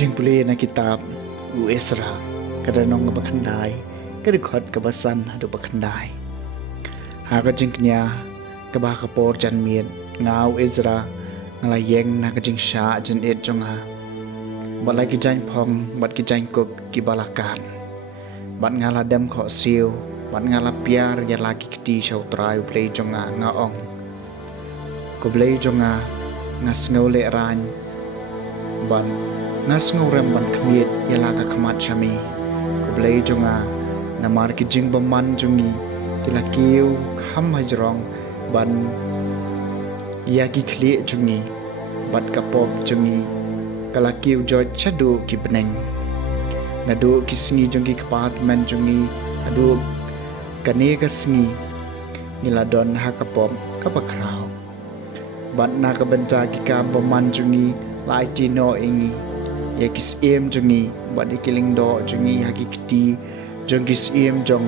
JINGPULE na kitab Ezra kadanong bakandai kadikot kabasan hadu bakandai ha kajing knya kabah kapor jan miet ngau Ezra ngalayeng na kajing sha jan et jonga balai ki jan phong bat ki jan kop ki balakan bat ngala dem kho siu bat ngala piar ya laki kti shau trai play jonga ngaong ko play jonga ngas ngole ran ban ngas ngorem ban kmiet yala ka khamat chami ko blei jonga namar ki jing baman jongi kila kiu kham hajrong ban ya ki khli jongi bat ka pop jongi kala kiu jo chadu ki beneng nadu ki sngi jongi kpat man jongi adu kane ka sngi niladon ha ka pop ka pakrau bat na ka benta ki ka baman jongi lai ti no ingi yakis em jongi badi kiling do jongi hakikti jongis em jong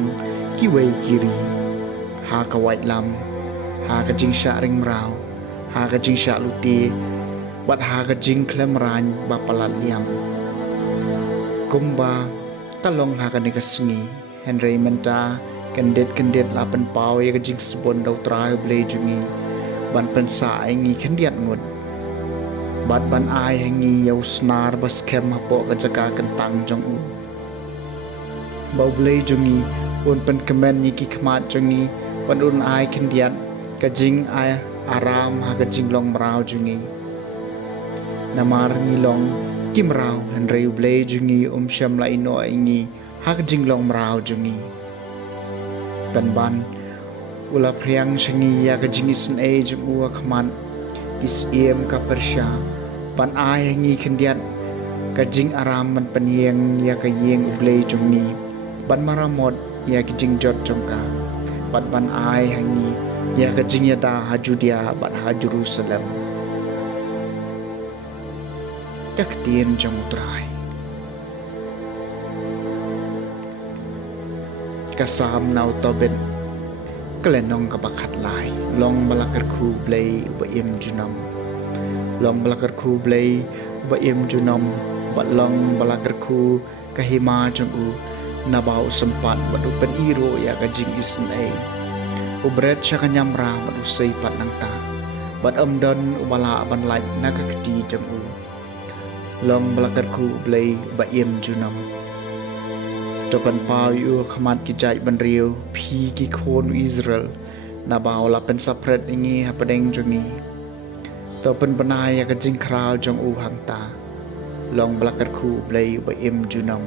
kiwei kiri ha ka white lam ha ka jing sha ring mrau ha ka jing sha luti bat ha ka jing klem ran ba palat liam kumba talong ha ka ni kasngi henry menta kandet la pen pau ya ka jing sbon dau trai blei jongi ban pen sa ngi khendiat ngut bat ban ai hangi yau snar bas kem hapo ka jaka kentang jong u bau blei jongi un pen kemen ni ki khmat jongi pan un ai khendiat ka jing ai aram ha ka jing long mrau jongi namar ni long kim rau han rei blei jongi sham lai no ingi ha ka jing long mrau jongi pan ban ula priang shangi ya ka jing isn e jong u khman is em ka persha pan ai hangi khendiat ka jing aram man panieng ya ka yeng ublei jongi ban maramot ya ki jing jot jongka bat ban ai hangi ya ka jing yata ha judia bat ha jerusalem ka ktien jong utrai ka sam nau tobet kelenong ka bakhat lai long balakar khu blei ba im junam long balakar khu blei ba im junam bat long balakar khu kahima jong u nabau sempat badu pen iro ya ka jing isn ai ubret chakanyam ra badu sei pat nang ta bat amdon ubala ban lai na ka kti jong u long balakar khu blei ba im junam topan pau yu khamat ki jai ban riu phi ki khon Israel na baw la pen sapret ingi ha padeng jongi topan banai ya ka jing kral jong u hang ta long blakar khu blei ba im junam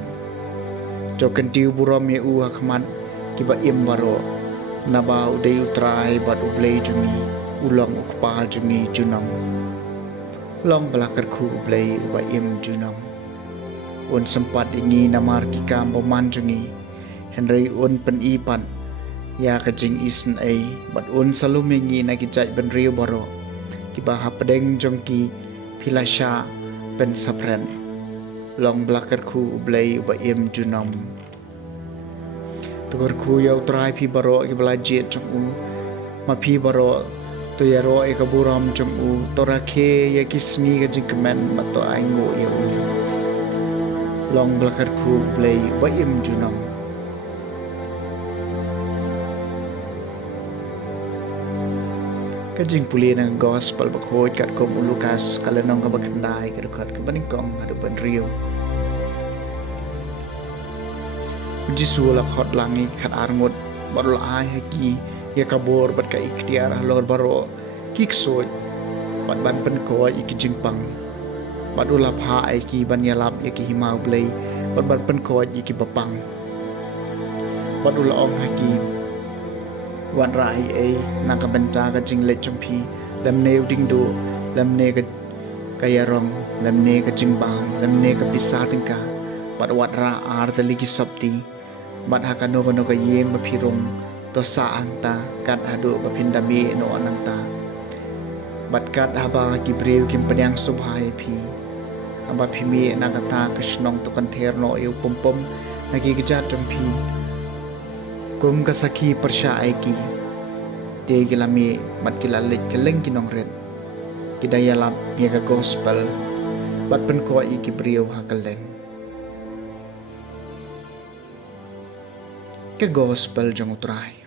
to kan tiu burom ye u ha khamat ki ba im baro na baw de utrai bat u blei jongi ulong ukpa jongi junam long blakar khu blei ba im junam un sempat ingi namar ki kam paman jongi henry un pen ipan ya ka jing isn ai bat un salumengi na ki jai ban riu baro ki ba ha pedeng jongki philasha pen sapren long blakar khu blei ba im junam tukar khu yau trai phi baro ki bla jet jong u ma phi baro to yaro e ka buram jong u tora khe ya ki sngi ka jing kemen ma to ai ngo ya u long blakar khu blei ba im junam ka JINGPULE na gospel ba khoi kat kom Lukas kalanong ka bakandai ka kat ka baningkong adu ban rio Jisu la khot langi khat arngot barul ai haki ya kabor bat ka ikhtiar lor baro kiksoi bat ban pen ko iki jingpang bat ulap ha iki ban yalap iki himau blei bat ban pen ko iki bapang bat ula ong haki wan rai nang ka benta ka jing le chumpi lam ne ding do lam ne ka kayarong lam ne ka jingbang lam ne ka pisa tingka bat wat ra ar the ligi sabti bat hakano no ka yeng ma phirong to sa anta kat adu ba phindami no ananta bat kat haba ki breu kim panyang subhai phi aba phimi nagata krishnong to kan ther no eu pompom nagi gija tumpi kum ka saki persha aiki te gilami mat gilalit keleng kinong ren kidaya lap mega gospel bat pen ko iki breu hakaleng ke gospel jong utrai